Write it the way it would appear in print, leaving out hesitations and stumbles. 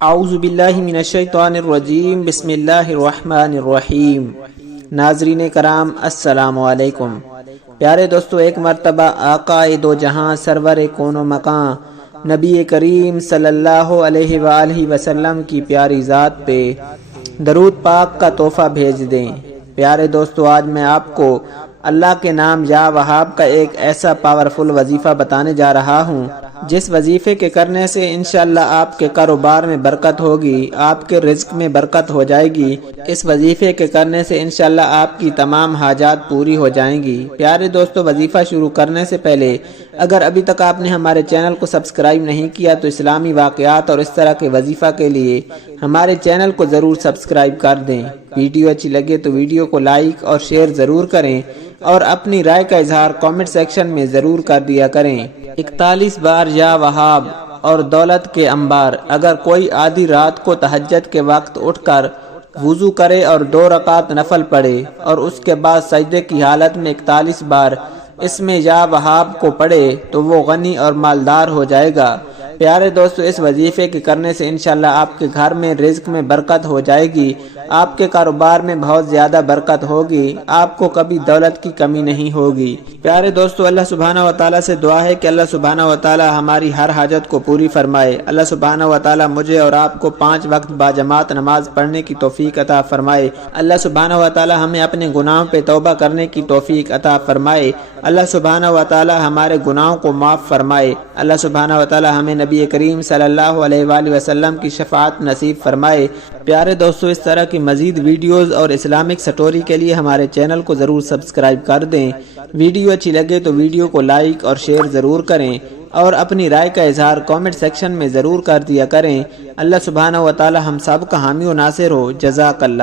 اعوذ باللہ من الشیطان الرجیم بسم اللہ الرحمن الرحیم۔ ناظرین کرام السلام علیکم۔ پیارے دوستو، ایک مرتبہ آقا دو جہاں سرور کون و مکان نبی کریم صلی اللہ علیہ وآلہ وسلم کی پیاری ذات پہ درود پاک کا تحفہ بھیج دیں۔ پیارے دوستو، آج میں آپ کو اللہ کے نام یا وہاب کا ایک ایسا پاورفل وظیفہ بتانے جا رہا ہوں جس وظیفے کے کرنے سے انشاءاللہ آپ کے کاروبار میں برکت ہوگی، آپ کے رزق میں برکت ہو جائے گی۔ اس وظیفے کے کرنے سے انشاءاللہ آپ کی تمام حاجات پوری ہو جائیں گی۔ پیارے دوستو، وظیفہ شروع کرنے سے پہلے اگر ابھی تک آپ نے ہمارے چینل کو سبسکرائب نہیں کیا تو اسلامی واقعات اور اس طرح کے وظیفہ کے لیے ہمارے چینل کو ضرور سبسکرائب کر دیں۔ ویڈیو اچھی لگے تو ویڈیو کو لائک اور شیئر ضرور کریں اور اپنی رائے کا اظہار کامنٹ سیکشن میں ضرور کر دیا کریں۔ 41 بار یا وہاب اور دولت کے انبار۔ اگر کوئی آدھی رات کو تہجد کے وقت اٹھ کر وضو کرے اور 2 رکعت نفل پڑھے اور اس کے بعد سجدے کی حالت میں 41 بار اس میں یا وہاب کو پڑھے تو وہ غنی اور مالدار ہو جائے گا۔ پیارے دوستو، اس وظیفے کے کرنے سے انشاءاللہ آپ کے گھر میں رزق میں برکت ہو جائے گی، آپ کے کاروبار میں بہت زیادہ برکت ہوگی، آپ کو کبھی دولت کی کمی نہیں ہوگی۔ پیارے دوستو، اللہ سبحانہ و تعالیٰ سے دعا ہے کہ اللہ سبحانہ و تعالیٰ ہماری ہر حاجت کو پوری فرمائے۔ اللہ سبحانہ و تعالیٰ مجھے اور آپ کو 5 وقت باجماعت نماز پڑھنے کی توفیق عطا فرمائے۔ اللہ سبحانہ و تعالیٰ ہمیں اپنے گناہوں پہ توبہ کرنے کی توفیق عطا فرمائے۔ اللہ سبحانہ و تعالیٰ ہمارے گناہوں کو معاف فرمائے۔ اللہ سبحانہ و تعالیٰ ہمیں نبی کریم صلی اللہ علیہ وآلہ وسلم کی شفاعت نصیب فرمائے۔ پیارے دوستو، اس طرح کی مزید ویڈیوز اور اسلامک سٹوری کے لیے ہمارے چینل کو ضرور سبسکرائب کر دیں۔ ویڈیو اچھی لگے تو ویڈیو کو لائک اور شیئر ضرور کریں اور اپنی رائے کا اظہار کامنٹ سیکشن میں ضرور کر دیا کریں۔ اللہ سبحانہ و تعالی ہم سب کا حامی و ناصر ہو۔ جزاک اللہ۔